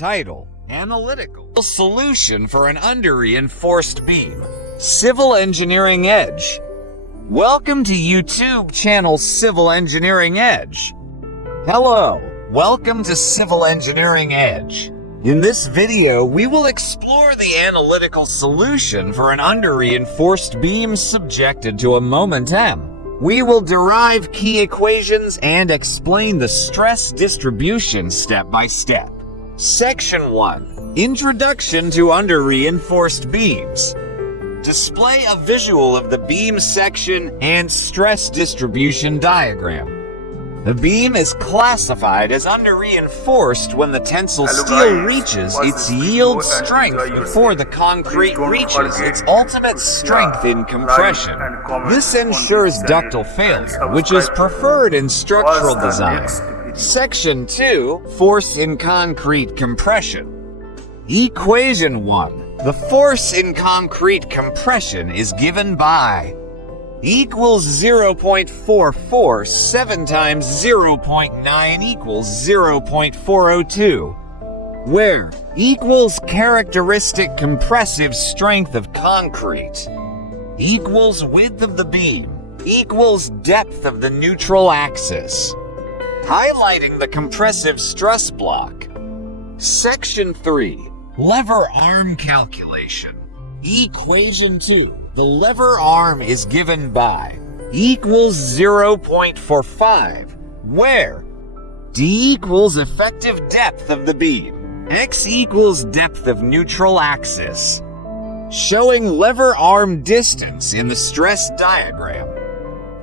Title: Analytical Solution for an Under-Reinforced Beam. Civil Engineering Edge. Welcome to YouTube channel Civil Engineering Edge. Hello, welcome to Civil Engineering Edge. In this video, we will explore the analytical solution for an under-reinforced beam subjected to a moment M. We will derive key equations and explain the stress distribution step by step. Section 1. Introduction to under-reinforced beams. Display a visual of the beam section and stress distribution diagram. The beam is classified as under-reinforced when the tensile steel reaches its yield strength before the concrete reaches its ultimate strength in compression. This ensures ductile failure, which is preferred in structural design. Section 2. Force in concrete compression. Equation 1. The force in concrete compression is given by equals 0.44, 7 times 0.9 equals 0.402, where equals characteristic compressive strength of concrete, equals width of the beam, equals depth of the neutral axis. Highlighting the compressive stress block. Section 3. Lever arm calculation. Equation 2. The lever arm is given by equals 0.45, where D equals effective depth of the beam, X equals depth of neutral axis, showing lever arm distance in the stress diagram.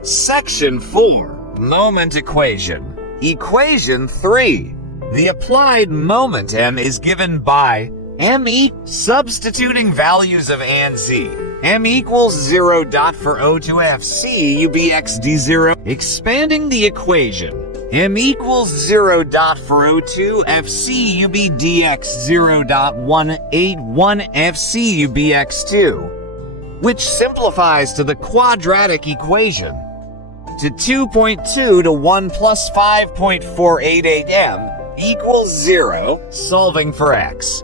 Section 4. Moment equation. Equation 3. The applied moment M is given by substituting values of A and Z. M equals 0. For O2 FC UBX D0. Expanding the equation. M equals 0. For O2 FC UB DX 0.181 FC UBX2, which simplifies to the quadratic equation to 2.2 to 1 plus 5.488 M equals 0, solving for X.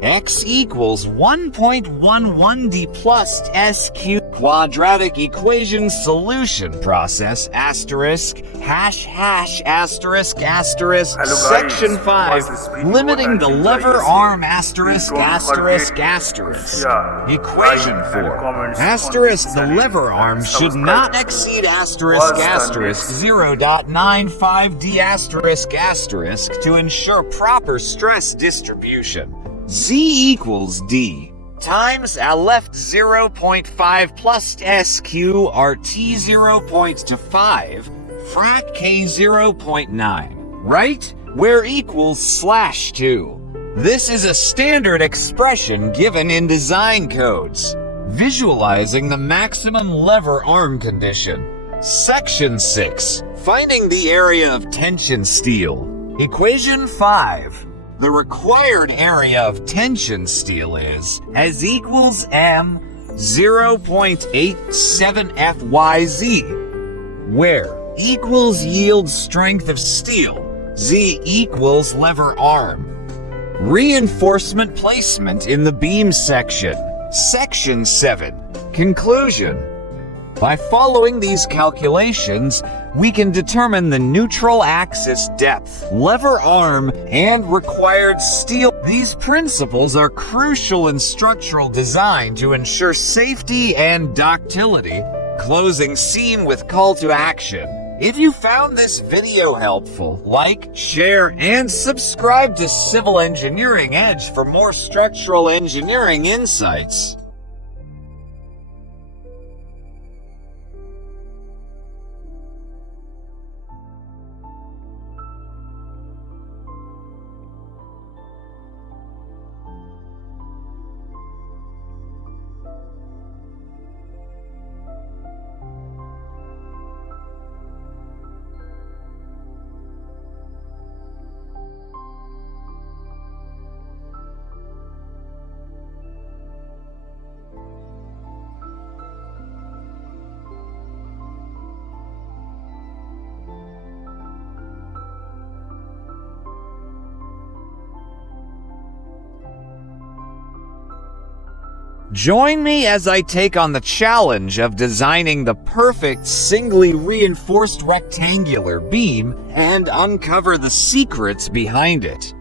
X equals 1.11 D plus SQ. Quadratic equation solution process asterisk hash hash asterisk asterisk. Section 5. Limiting the lever arm asterisk asterisk asterisk. Equation 4. Asterisk the lever arm should not exceed asterisk asterisk 0.95 D asterisk asterisk to ensure proper stress distribution. Z equals D times a left 0.5 plus SQ RT 0.5 frac K 0.9, right? Where equals /2. This is a standard expression given in design codes. Visualizing the maximum lever arm condition. Section 6. Finding the area of tension steel. Equation 5. The required area of tension steel is as equals M 0.87 FYZ, where equals yield strength of steel, Z equals lever arm. Reinforcement placement in the beam section. Section 7. Conclusion. By following these calculations, we can determine the neutral axis depth, lever arm, and required steel. These principles are crucial in structural design to ensure safety and ductility. Closing scene with call to action. If you found this video helpful, like, share, and subscribe to Civil Engineering Edge for more structural engineering insights. Join me as I take on the challenge of designing the perfect singly reinforced rectangular beam and uncover the secrets behind it.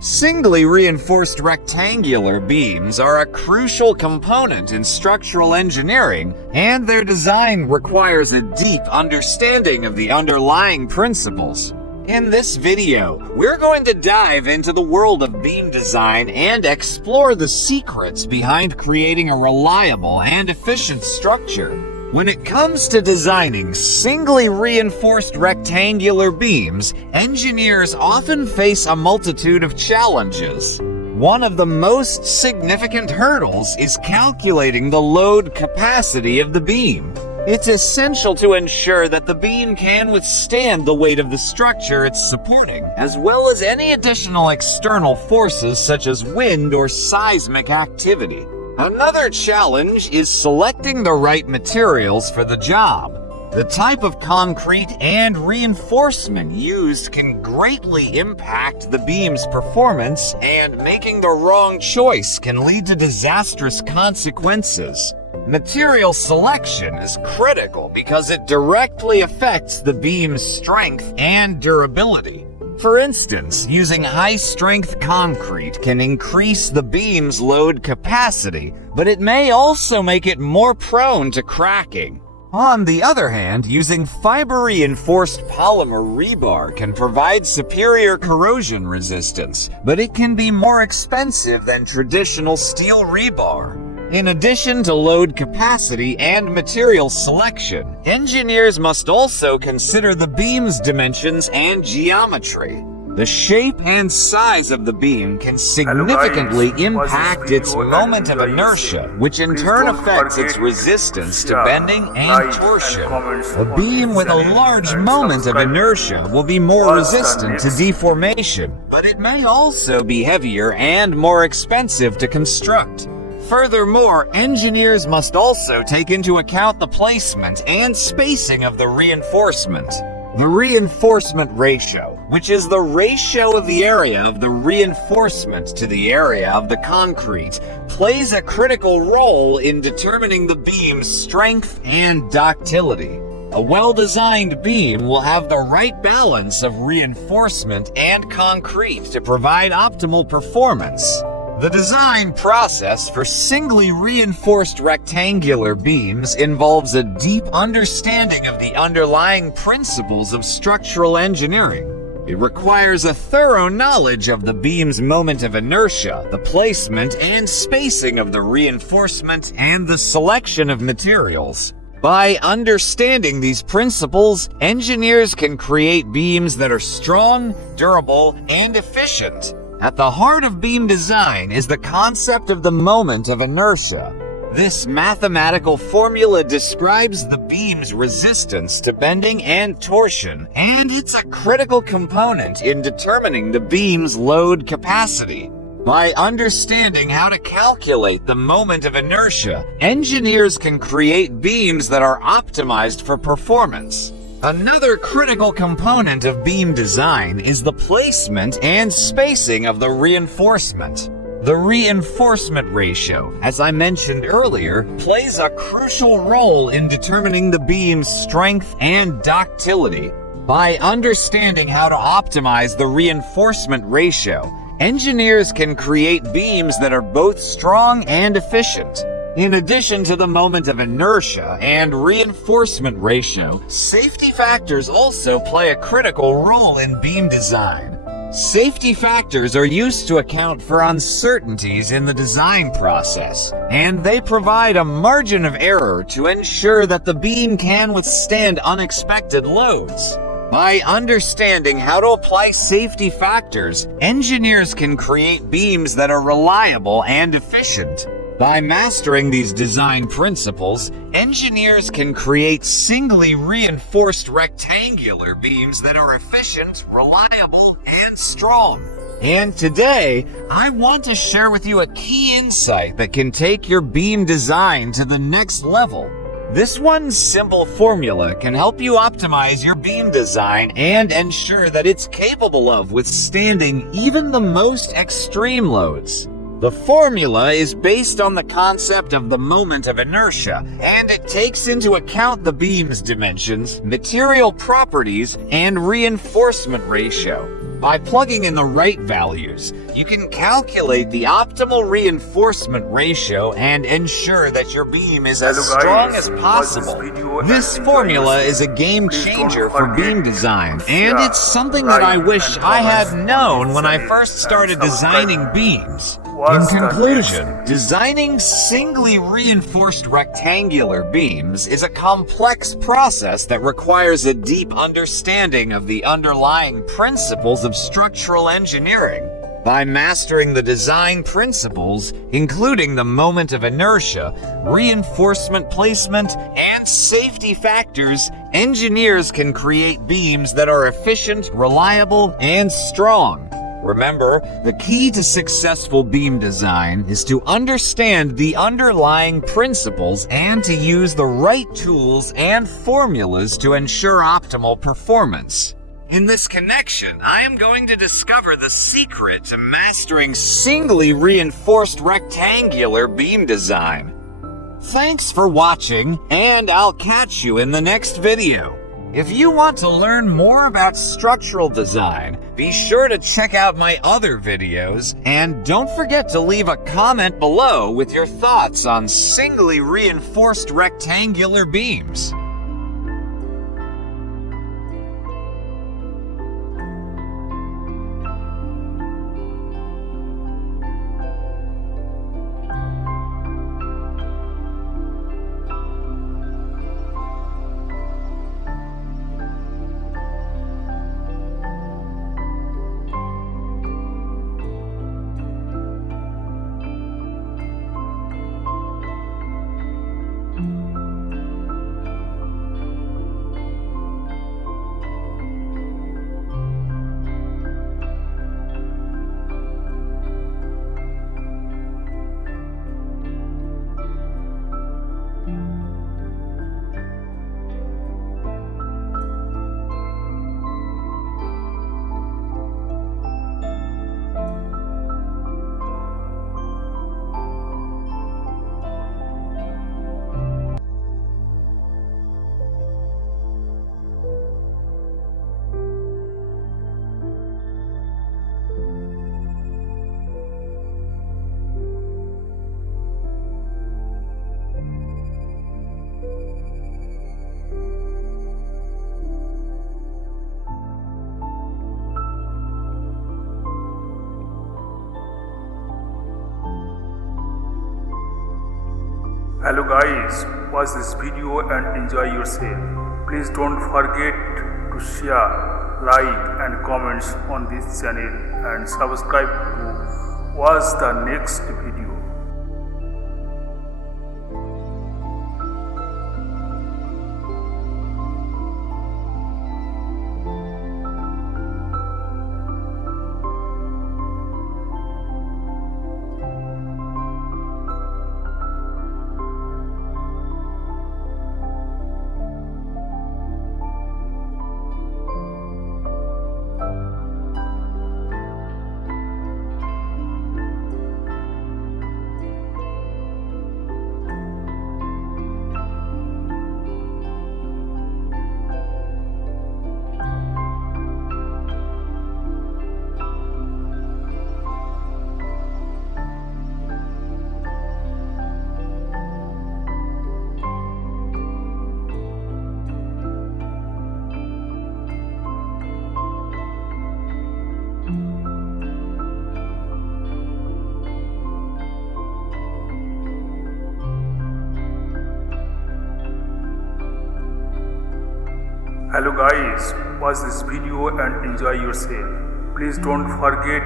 Singly reinforced rectangular beams are a crucial component in structural engineering, and their design requires a deep understanding of the underlying principles. In this video, we're going to dive into the world of beam design and explore the secrets behind creating a reliable and efficient structure. When it comes to designing singly reinforced rectangular beams, engineers often face a multitude of challenges. One of the most significant hurdles is calculating the load capacity of the beam. It's essential to ensure that the beam can withstand the weight of the structure it's supporting, as well as any additional external forces such as wind or seismic activity. Another challenge is selecting the right materials for the job. The type of concrete and reinforcement used can greatly impact the beam's performance, and making the wrong choice can lead to disastrous consequences. Material selection is critical because it directly affects the beam's strength and durability. For instance, using high-strength concrete can increase the beam's load capacity, but it may also make it more prone to cracking. On the other hand, using fiber-reinforced polymer rebar can provide superior corrosion resistance, but it can be more expensive than traditional steel rebar. In addition to load capacity and material selection, engineers must also consider the beam's dimensions and geometry. The shape and size of the beam can significantly impact its moment of inertia, which in turn affects its resistance to bending and torsion. A beam with a large moment of inertia will be more resistant to deformation, but it may also be heavier and more expensive to construct. Furthermore, engineers must also take into account the placement and spacing of the reinforcement. The reinforcement ratio, which is the ratio of the area of the reinforcement to the area of the concrete, plays a critical role in determining the beam's strength and ductility. A well-designed beam will have the right balance of reinforcement and concrete to provide optimal performance. The design process for singly reinforced rectangular beams involves a deep understanding of the underlying principles of structural engineering. It requires a thorough knowledge of the beam's moment of inertia, the placement and spacing of the reinforcement, and the selection of materials. By understanding these principles, engineers can create beams that are strong, durable, and efficient. At the heart of beam design is the concept of the moment of inertia. This mathematical formula describes the beam's resistance to bending and torsion, and it's a critical component in determining the beam's load capacity. By understanding how to calculate the moment of inertia, engineers can create beams that are optimized for performance. Another critical component of beam design is the placement and spacing of the reinforcement. The reinforcement ratio, as I mentioned earlier, plays a crucial role in determining the beam's strength and ductility. By understanding how to optimize the reinforcement ratio, engineers can create beams that are both strong and efficient. In addition to the moment of inertia and reinforcement ratio, safety factors also play a critical role in beam design. Safety factors are used to account for uncertainties in the design process, and they provide a margin of error to ensure that the beam can withstand unexpected loads. By understanding how to apply safety factors, engineers can create beams that are reliable and efficient. By mastering these design principles, engineers can create singly reinforced rectangular beams that are efficient, reliable, and strong. And today, I want to share with you a key insight that can take your beam design to the next level. This one simple formula can help you optimize your beam design and ensure that it's capable of withstanding even the most extreme loads. The formula is based on the concept of the moment of inertia, and it takes into account the beam's dimensions, material properties, and reinforcement ratio. By plugging in the right values, you can calculate the optimal reinforcement ratio and ensure that your beam is as strong as possible. This formula is a game changer for beam design, and it's something that I wish I had known when I first started designing beams. In conclusion, designing singly reinforced rectangular beams is a complex process that requires a deep understanding of the underlying principles of structural engineering. By mastering the design principles, including the moment of inertia, reinforcement placement, and safety factors, engineers can create beams that are efficient, reliable, and strong. Remember, the key to successful beam design is to understand the underlying principles and to use the right tools and formulas to ensure optimal performance. In this connection, I am going to discover the secret to mastering singly reinforced rectangular beam design. Thanks for watching, and I'll catch you in the next video. If you want to learn more about structural design, be sure to check out my other videos, and don't forget to leave a comment below with your thoughts on singly reinforced rectangular beams. Hello guys, watch this video and enjoy yourself. Please don't forget to share, like and comments on this channel and subscribe to watch the next video. Hello guys, watch this video and enjoy yourself. Please don't forget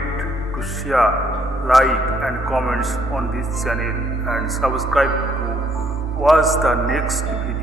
to share, like and comments on this channel and subscribe to watch the next video.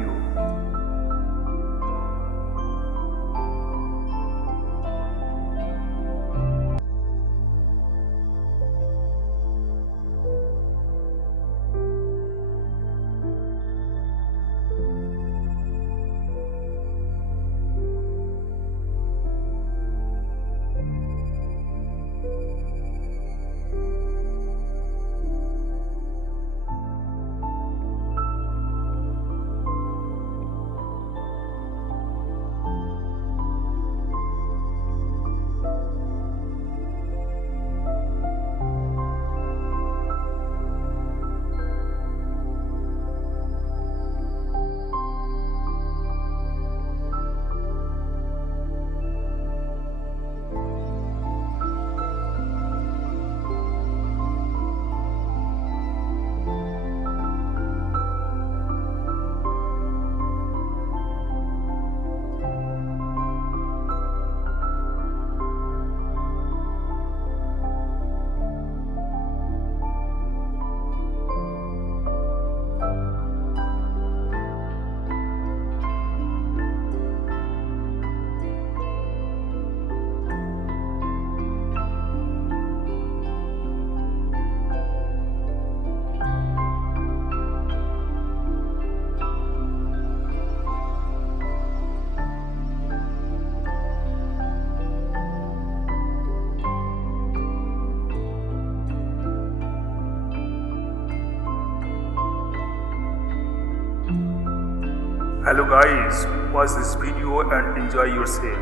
Hello guys, watch this video and enjoy yourself.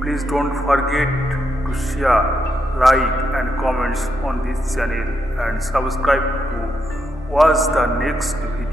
Please don't forget to share, like and comments on this channel and subscribe to watch the next video.